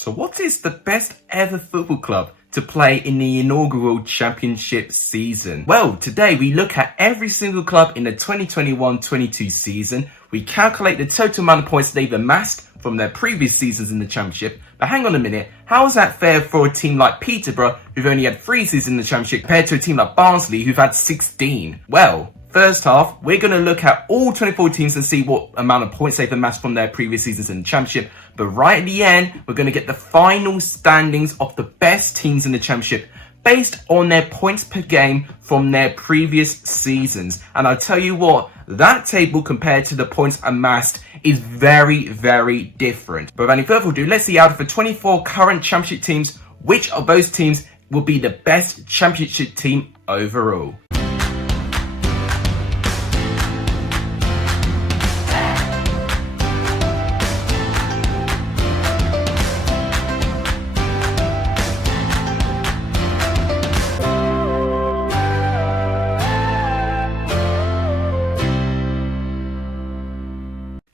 So what is the best ever football club to play in the inaugural championship season? Well, today we look at every single club in the 2021-22 season. We calculate the total amount of points they've amassed from their previous seasons in the championship. But hang on a minute, how is that fair for a team like Peterborough, who've only had 3 seasons in the championship, compared to a team like Barnsley, who've had 16? Well, first half, we're going to look at all 24 teams and see what amount of points they've amassed from their previous seasons in the championship. But right at the end, we're going to get the final standings of the best teams in the championship based on their points per game from their previous seasons. And I'll tell you what, that table compared to the points amassed is very, very different. But without any further ado, let's see out of the 24 current championship teams, which of those teams will be the best championship team overall.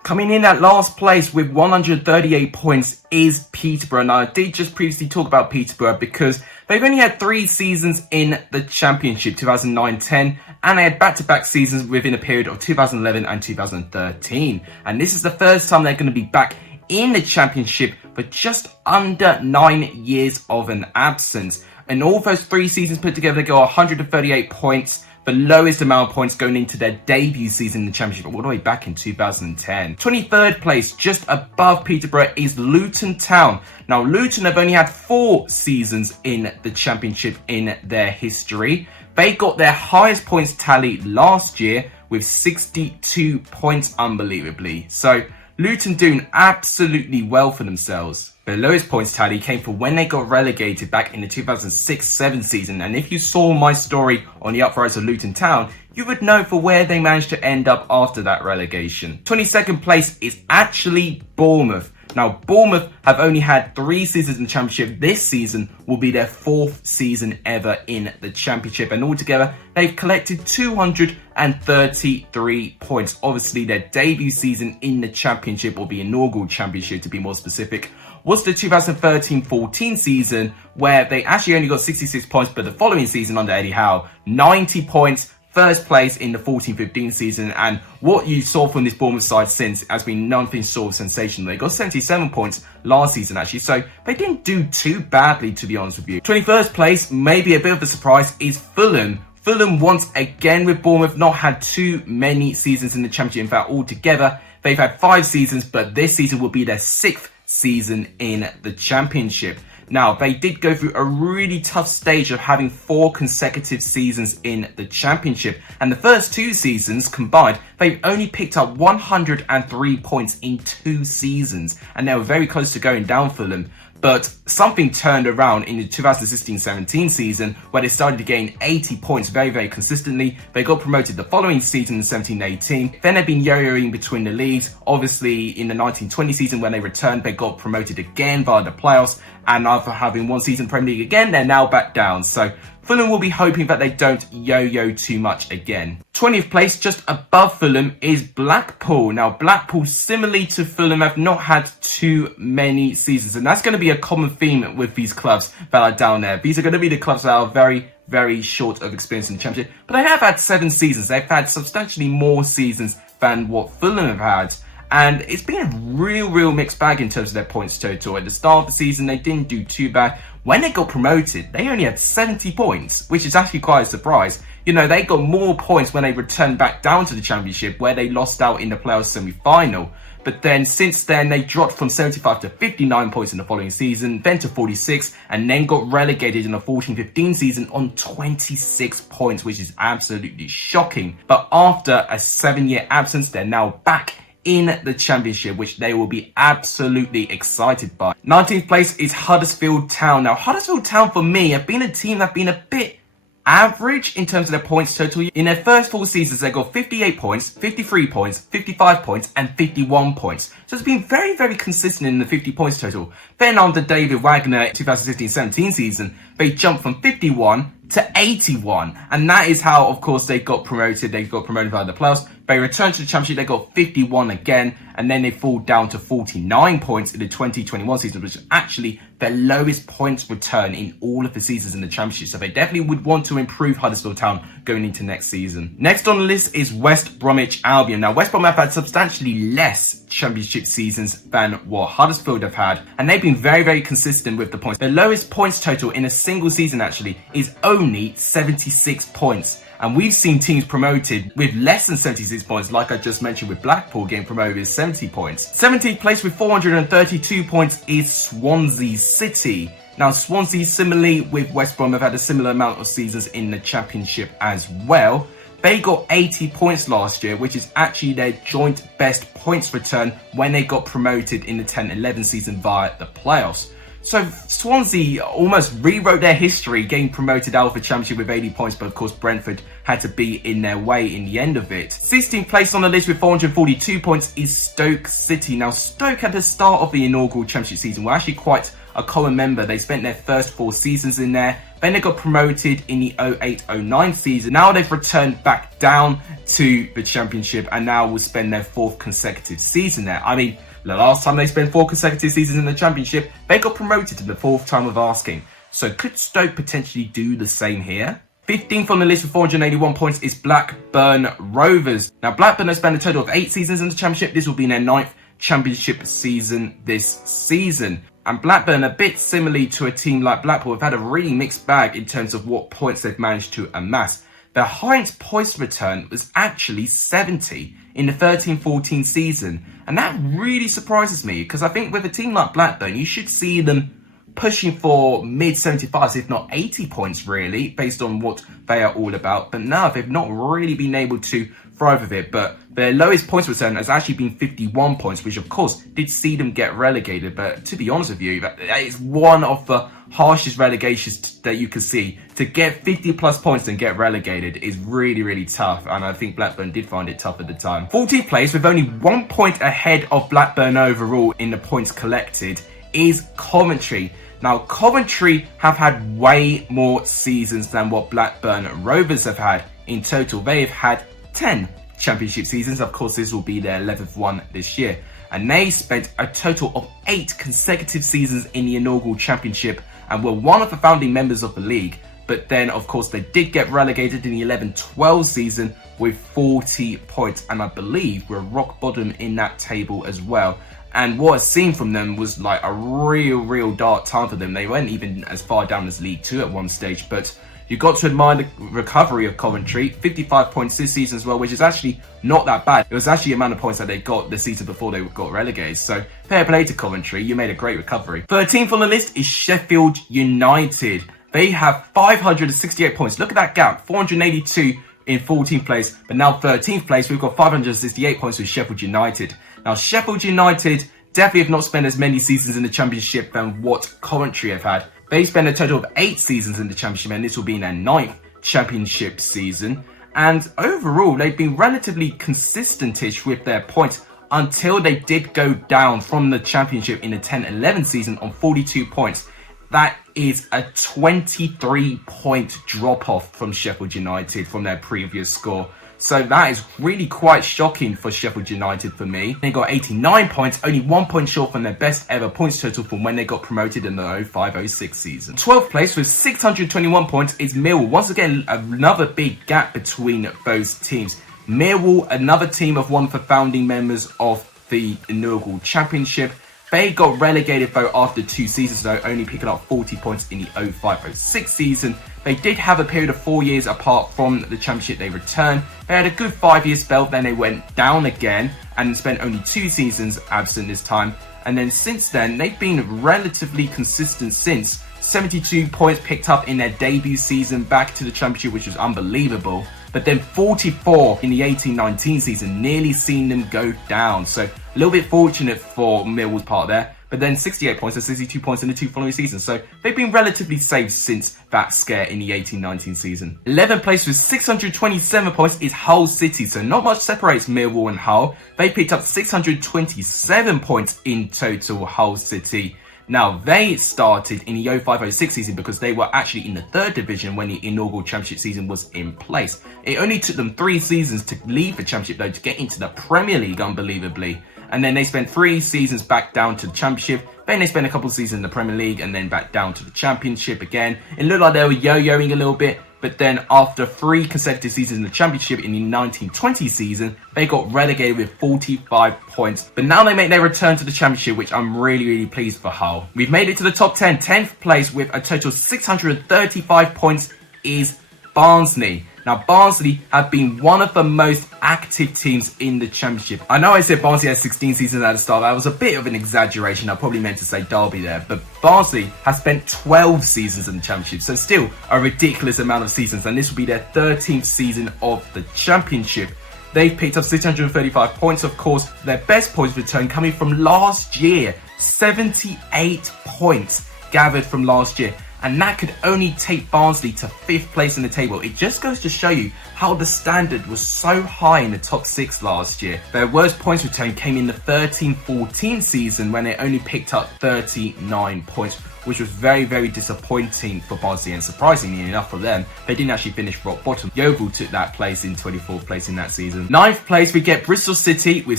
Coming in at last place with 138 points is Peterborough. Now, I did just previously talk about Peterborough because they've only had 3 seasons in the Championship, 2009-10, and they had back-to-back seasons within a period of 2011 and 2013. And this is the first time they're going to be back in the Championship for just under 9 years of an absence. And all those 3 seasons put together, they got 138 points. The lowest amount of points going into their debut season in the Championship all the way back in 2010. 23rd place, just above Peterborough, is Luton Town. Now, Luton have only had 4 seasons in the Championship in their history. They got their highest points tally last year with 62 points, unbelievably. So, Luton doing absolutely well for themselves. The lowest points tally came from when they got relegated back in the 2006-07 season, and if you saw my story on the uprise of Luton Town, you would know for where they managed to end up after that relegation. 22nd place is actually Bournemouth. Now, Bournemouth have only had 3 seasons in the Championship. This season will be their 4th season ever in the Championship, and altogether, they've collected 233 points. Obviously, their debut season in the Championship, or the inaugural Championship to be more specific, was the 2013-14 season, where they actually only got 66 points, but the following season under Eddie Howe, 90 points, first place in the 14-15 season. And what you saw from this Bournemouth side since has been nothing sort of sensational. They got 77 points last season, actually, so they didn't do too badly, to be honest with you. 21st place, maybe a bit of a surprise, is Fulham. Fulham, once again with Bournemouth, not had too many seasons in the Championship. In fact, altogether, they've had 5 seasons, but this season will be their 6th season in the Championship. Now, they did go through a really tough stage of having 4 consecutive seasons in the Championship. And the first 2 seasons combined, they've only picked up 103 points in 2 seasons. And they were very close to going down, Fulham. But something turned around in the 2016-17 season where they started to gain 80 points very, very consistently. They got promoted the following season in 17-18. Then they've been yo-yoing between the leagues. Obviously, in the 19-20 season when they returned, they got promoted again via the playoffs. And after having 1 season Premier League again, they're now back down. So Fulham will be hoping that they don't yo-yo too much again. 20th place, just above Fulham, is Blackpool. Now, Blackpool, similarly to Fulham, have not had too many seasons. And that's going to be a common theme with these clubs that are down there. These are going to be the clubs that are very, very short of experience in the Championship. But they have had 7 seasons. They've had substantially more seasons than what Fulham have had. And it's been a real mixed bag in terms of their points total. At the start of the season, they didn't do too bad. When they got promoted, they only had 70 points, which is actually quite a surprise. You know, they got more points when they returned back down to the Championship, where they lost out in the playoffs semi-final. But then, since then, they dropped from 75 to 59 points in the following season, then to 46, and then got relegated in the 14-15 season on 26 points, which is absolutely shocking. But after a 7-year absence, they're now back in the Championship, which they will be absolutely excited by. 19th place is Huddersfield Town. Now, Huddersfield Town, for me, have been a team that have been a bit average in terms of their points total. In their first 4 seasons, they got 58 points, 53 points, 55 points, and 51 points. So it's been very, very consistent in the 50 points total. Then under David Wagner 2016-17 season, they jumped from 51 to 81. And that is how, of course, they got promoted. They got promoted via the playoffs. They returned to the Championship. They got 51 again. and then they fall down to 49 points in the 2021 season, which is actually their lowest points return in all of the seasons in the championship. So they definitely would want to improve Huddersfield Town going into next season. Next on the list is West Bromwich Albion. Now, West Brom have had substantially less championship seasons than what Huddersfield have had, and they've been very, very consistent with the points. Their lowest points total in a single season actually is only 76 points. And we've seen teams promoted with less than 76 points, like I just mentioned with Blackpool getting promoted with 70 points. 17th place with 432 points is Swansea City. Now, Swansea, similarly with West Brom, have had a similar amount of seasons in the Championship as well. They got 80 points last year, which is actually their joint best points return when they got promoted in the 10-11 season via the playoffs. So Swansea almost rewrote their history, getting promoted out of the Championship with 80 points, but of course Brentford had to be in their way in the end of it. 16th place on the list with 442 points is Stoke City. Now, Stoke at the start of the inaugural Championship season were actually quite a common member. They spent their first 4 seasons in there. Then they got promoted in the 08-09 season. Now they've returned back down to the Championship and now will spend their 4th consecutive season there. I mean, the last time they spent 4 consecutive seasons in the Championship, they got promoted in the 4th time of asking. So could Stoke potentially do the same here? 15th on the list with 481 points is Blackburn Rovers. Now, Blackburn have spent a total of 8 seasons in the Championship. This will be their 9th Championship season this season. And Blackburn, a bit similarly to a team like Blackpool, have had a really mixed bag in terms of what points they've managed to amass. Their highest points return was actually 70 in the 13-14 season. And that really surprises me, because I think with a team like Blackburn, you should see them pushing for mid-75s, if not 80 points, really, based on what they are all about. But now they've not really been able to thrive with it. But their lowest points return has actually been 51 points, which of course did see them get relegated. But to be honest with you, that is one of the harshest relegations that you can see. To get 50 plus points and get relegated is really, really tough. And I think Blackburn did find it tough at the time. 14th place with only 1 point ahead of Blackburn overall in the points collected is Coventry. Now, Coventry have had way more seasons than what Blackburn Rovers have had. In total, they have had 10 championship seasons. Of course, this will be their 11th one this year. And they spent a total of 8 consecutive seasons in the inaugural championship and were one of the founding members of the league. But then, of course, they did get relegated in the 11-12 season with 40 points. And I believe we're rock bottom in that table as well. And what I've seen from them was like a real dark time for them. They weren't even as far down as League 2 at one stage, but you got to admire the recovery of Coventry. 55 points this season as well, which is actually not that bad. It was actually the amount of points that they got the season before they got relegated. So fair play to Coventry. You made a great recovery. 13th on the list is Sheffield United. They have 568 points. Look at that gap. 482 in 14th place, but now 13th place. We've got 568 points with Sheffield United. Now, Sheffield United definitely have not spent as many seasons in the Championship than what Coventry have had. They spent a total of 8 seasons in the Championship, and this will be their 9th Championship season. And overall, they've been relatively consistent-ish with their points until they did go down from the Championship in the 10-11 season on 42 points. That is a 23-point drop-off from Sheffield United from their previous score. So that is really quite shocking for Sheffield United for me. They got 89 points, only 1 point short from their best ever points total from when they got promoted in the 05-06 season. 12th place with 621 points is Millwall. Once again, another big gap between those teams. Millwall, another team of one of the founding members of the inaugural championship. They got relegated though after 2 seasons, though, only picking up 40 points in the 05-06 season. They did have a period of 4 years apart from the championship they returned. They had a good 5-year spell, then they went down again and spent only 2 seasons absent this time. And then since then, they've been relatively consistent since. 72 points picked up in their debut season back to the championship, which was unbelievable. But then 44 in the 18-19 season, nearly seen them go down. So a little bit fortunate for Millwall's part there. But then 68 points and 62 points in the 2 following seasons. So they've been relatively safe since that scare in the 18-19 season. 11th place with 627 points is Hull City. So not much separates Millwall and Hull. They picked up 627 points in total, Hull City. Now, they started in the 05-06 season because they were actually in the 3rd division when the inaugural championship season was in place. It only took them 3 seasons to leave the championship, though, to get into the Premier League, unbelievably. and then they spent 3 seasons back down to the Championship. Then they spent a couple of seasons in the Premier League and then back down to the Championship again. It looked like they were yo-yoing a little bit, but then after 3 consecutive seasons in the Championship in the 1920 season, they got relegated with 45 points. But now they make their return to the Championship, which I'm really pleased for Hull. We've made it to the top 10. 10th place with a total of 635 points is Barnsley. Now, Barnsley have been one of the most active teams in the Championship. I know I said Barnsley had 16 seasons at the start. That was a bit of an exaggeration. I probably meant to say Derby there. But Barnsley has spent 12 seasons in the Championship. So still a ridiculous amount of seasons. And this will be their 13th season of the Championship. They've picked up 635 points, of course. Their best points return coming from last year. 78 points gathered from last year. And that could only take Barnsley to 5th place in the table. It just goes to show you how the standard was so high in the top 6 last year. Their worst points return came in the 13-14 season when they only picked up 39 points, which was very disappointing for Barnsley, and surprisingly enough for them, they didn't actually finish rock bottom. Yeovil took that place in 24th place in that season. 9th place, we get Bristol City with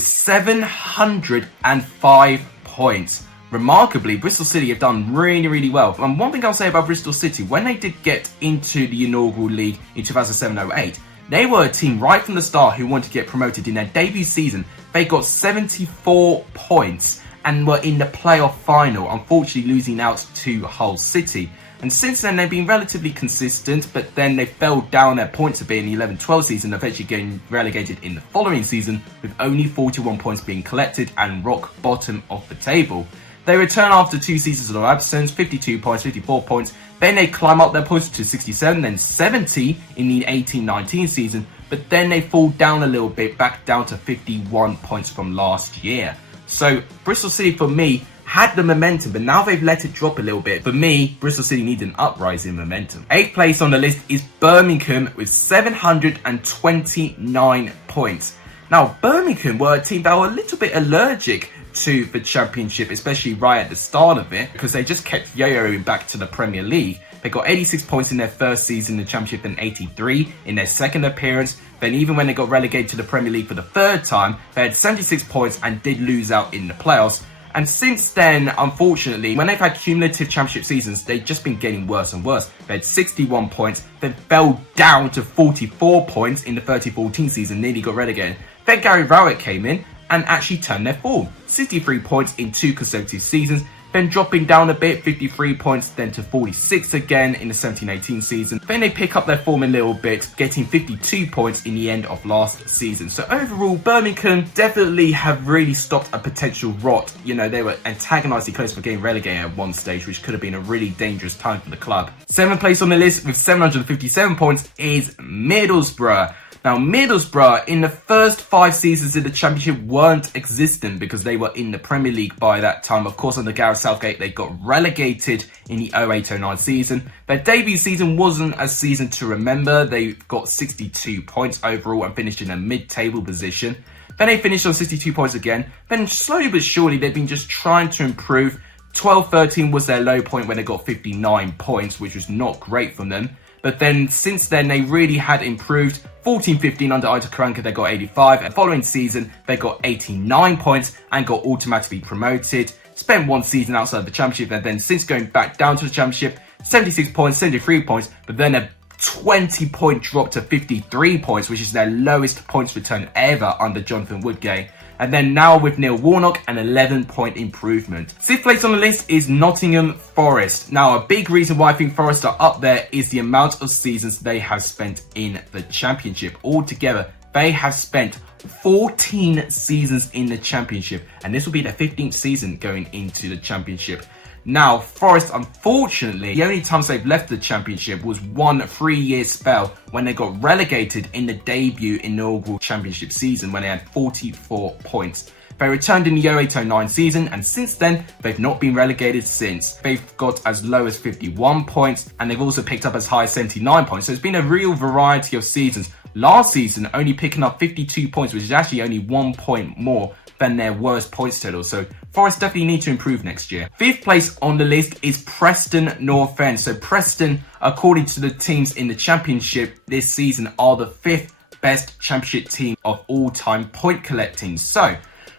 705 points. Remarkably, Bristol City have done really well. And one thing I'll say about Bristol City, when they did get into the inaugural league in 2007-08, they were a team right from the start who wanted to get promoted. In their debut season, they got 74 points and were in the playoff final, unfortunately losing out to Hull City. And since then, they've been relatively consistent, but then they fell down their points a bit in the 11-12 season, eventually getting relegated in the following season with only 41 points being collected and rock bottom of the table. They return after 2 seasons of absence, 52 points, 54 points. Then they climb up their points to 67, then 70 in the 18-19 season. But then they fall down a little bit, back down to 51 points from last year. So Bristol City, for me, had the momentum, but now they've let it drop a little bit. For me, Bristol City need an uprising momentum. 8th place on the list is Birmingham with 729 points. Now, Birmingham were a team that were a little bit allergic to the Championship, especially right at the start of it, because they just kept yo-yoing back to the Premier League. They got 86 points in their first season in the Championship and 83 in their second appearance. Then even when they got relegated to the Premier League for the 3rd time, they had 76 points and did lose out in the playoffs. And since then, unfortunately, when they've had cumulative Championship seasons, they've just been getting worse and worse. They had 61 points, then fell down to 44 points in the 13-14 season, nearly got relegated. Then Gary Rowett came in and actually turned their form. 63 points in 2 consecutive seasons, then dropping down a bit, 53 points, then to 46 again in the 17-18 season. Then they pick up their form a little bit, getting 52 points in the end of last season. So overall, Birmingham definitely have really stopped a potential rot. You know, they were antagonising close for getting relegated at one stage, which could have been a really dangerous time for the club. 7th place on the list with 757 points is Middlesbrough. Now, Middlesbrough, in the first 5 seasons in the Championship, weren't existent because they were in the Premier League by that time. Of course, under Gareth Southgate, they got relegated in the 08-09 season. Their debut season wasn't a season to remember. They got 62 points overall and finished in a mid-table position. Then they finished on 62 points again. Then slowly but surely, they've been just trying to improve. 12-13 was their low point when they got 59 points, which was not great from them. But then since then, they really had improved. 14-15 under Aitor Karanka, they got 85. And following season, they got 89 points and got automatically promoted. Spent 1 season outside the Championship, and then since going back down to the Championship, 76 points, 73 points, but then a 20-point drop to 53 points, which is their lowest points return ever under Jonathan Woodgate. And then now with Neil Warnock, an 11-point improvement. 6th place on the list is Nottingham Forest. Now, a big reason why I think Forest are up there is the amount of seasons they have spent in the Championship. Altogether, they have spent 14 seasons in the Championship, and this will be their 15th season going into the Championship. Now, Forest, unfortunately, the only times they've left the Championship was one 3-year spell when they got relegated in the debut inaugural Championship season when they had 44 points. They returned in the 08-09 season, and since then, they've not been relegated since. They've got as low as 51 points, and they've also picked up as high as 79 points. So it's been a real variety of seasons. Last season, only picking up 52 points, which is actually only 1 point more than their worst points total. So Forest definitely need to improve next year. 5th place on the list is Preston North End. So Preston, according to the teams in the Championship this season, are the 5th best Championship team of all time point collecting. So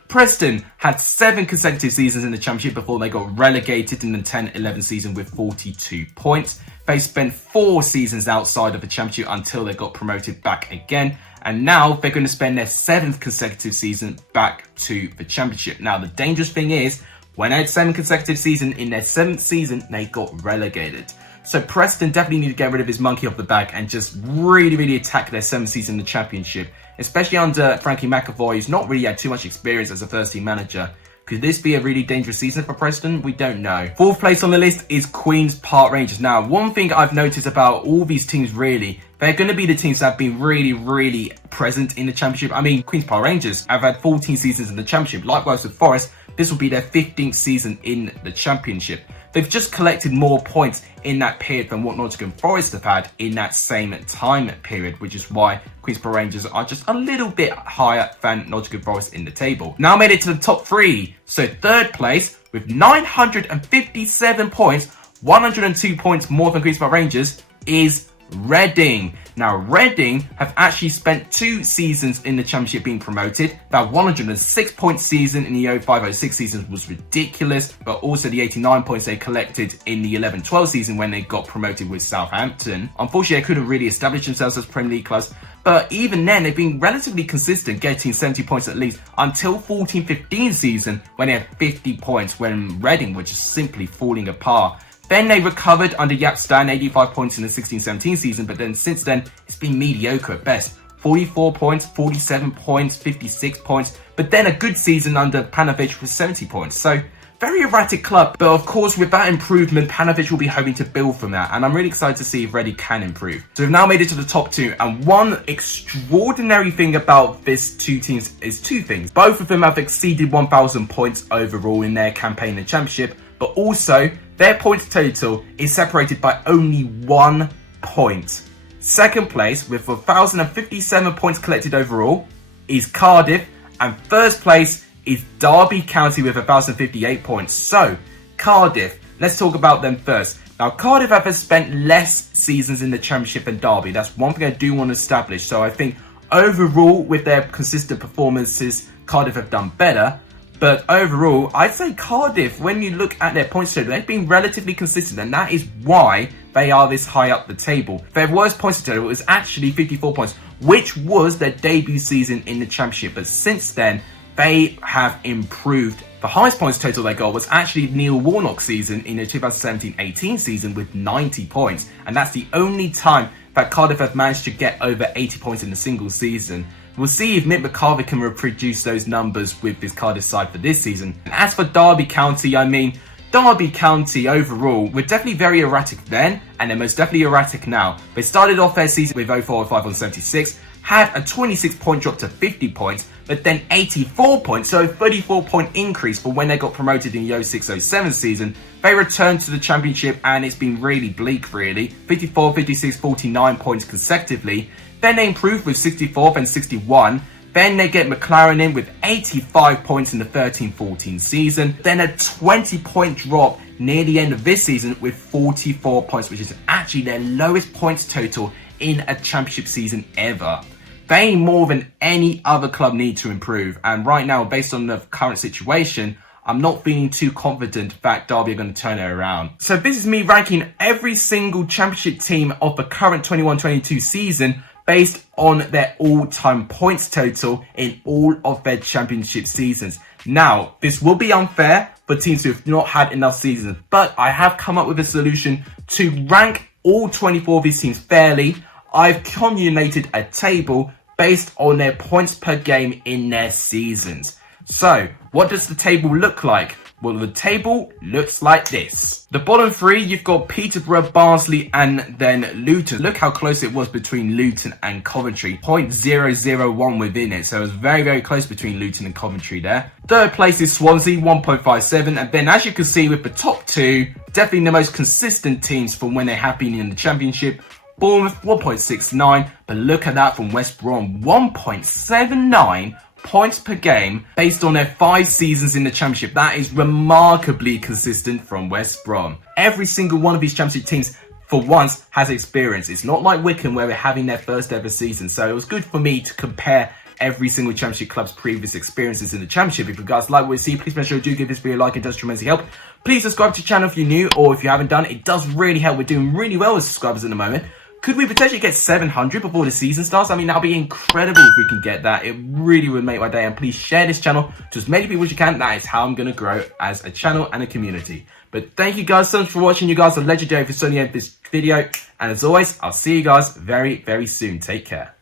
Preston had 7 consecutive seasons in the Championship before they got relegated in the 10-11 season with 42 points. They spent 4 seasons outside of the Championship until they got promoted back again. And now they're going to spend their 7th consecutive season back to the Championship. Now, the dangerous thing is, when they had 7 consecutive seasons, in their 7th season, they got relegated. So Preston definitely need to get rid of his monkey off the back and just really attack their 7th season in the Championship. Especially under Frankie McAvoy, who's not really had too much experience as a first-team manager. Could this be a really dangerous season for Preston? We don't know. 4th place on the list is Queen's Park Rangers. Now, one thing I've noticed about all these teams really, they're going to be the teams that have been really present in the Championship. I mean, Queen's Park Rangers have had 14 seasons in the Championship. Likewise with Forest, this will be their 15th season in the Championship. They've just collected more points in that period than what Nottingham Forest have had in that same time period, which is why Queen's Park Rangers are just a little bit higher than Nottingham Forest in the table. Now made it to the top 3. So 3rd place with 957 points, 102 points more than Queen's Park Rangers, is Reading. Now, Reading have actually spent 2 seasons in the Championship being promoted. That 106-point season in the 05-06 season was ridiculous, but also the 89 points they collected in the 11-12 season when they got promoted with Southampton. Unfortunately, they couldn't really establish themselves as Premier League clubs, but even then, they've been relatively consistent, getting 70 points at least until 14-15 season when they had 50 points, when Reading were just simply falling apart. Then they recovered under Jaap Stam, 85 points in the 16-17 season, but then since then, it's been mediocre at best. 44 points, 47 points, 56 points, but then a good season under Panovic with 70 points. So, very erratic club, but of course, with that improvement, Panovic will be hoping to build from that, and I'm really excited to see if Reading can improve. So we've now made it to the top 2, and one extraordinary thing about these 2 teams is 2 things. Both of them have exceeded 1,000 points overall in their campaign in the Championship, but also their points total is separated by only 1 point. 2nd place with 1,057 points collected overall is Cardiff, and 1st place is Derby County with 1,058 points. So, Cardiff, let's talk about them first. Now, Cardiff have spent less seasons in the Championship than Derby. That's one thing I do want to establish. So I think overall, with their consistent performances, Cardiff have done better. But overall, I'd say Cardiff, when you look at their points total, they've been relatively consistent, and that is why they are this high up the table. Their worst points total was actually 54 points, which was their debut season in the Championship. But since then, they have improved. The highest points total they got was actually Neil Warnock's season in the 2017-18 season with 90 points. And that's the only time that Cardiff have managed to get over 80 points in a single season. We'll see if Mick McCarthy can reproduce those numbers with this Cardiff side for this season. And as for Derby County, I mean, Derby County overall were definitely very erratic then, and they're most definitely erratic now. They started off their season with 04-05 on 76, had a 26-point drop to 50 points, but then 84 points, so a 34-point increase for when they got promoted in the 06-07 season. They returned to the Championship, and it's been really bleak, really. 54, 56, 49 points consecutively. Then they improved with 64th and 61. Then they get McLaren in with 85 points in the 13-14 season. Then a 20-point drop near the end of this season with 44 points, which is actually their lowest points total in a Championship season ever. They more than any other club need to improve. And right now, based on the current situation, I'm not feeling too confident that Derby are going to turn it around. So this is me ranking every single Championship team of the current 21-22 season based on their all-time points total in all of their Championship seasons. Now, this will be unfair for teams who have not had enough seasons, but I have come up with a solution to rank all 24 of these teams fairly. I've culminated a table based on their points per game in their seasons. So, what does the table look like? Well, the table looks like this. The bottom 3, you've got Peterborough, Barnsley, and then Luton. Look how close it was between Luton and Coventry. 0.001 within it. So it was very close between Luton and Coventry there. 3rd place is Swansea, 1.57. And then as you can see with the top 2, definitely the most consistent teams from when they have been in the Championship. Bournemouth, 1.69. But look at that from West Brom, 1.79. points per game based on their 5 seasons in the Championship. That is remarkably consistent from West Brom. Every single one of these Championship teams, for once, has experience. It's not like Wycombe where they're having their first ever season. So it was good for me to compare every single championship club's previous experiences in the championship. If you guys like what you see, please make sure you do give this video a like. It does tremendously help. Please subscribe to the channel if you're new, or if you haven't done it does really help. We're doing really well with subscribers at the moment. Could we potentially get 700 before the season starts? I mean, that'll be incredible if we can get that. It really would make my day. And please share this channel to as many people as you can. That is how I'm going to grow as a channel and a community. But thank you guys so much for watching. You guys are legendary for sending out this video. And as always, I'll see you guys very, very soon. Take care.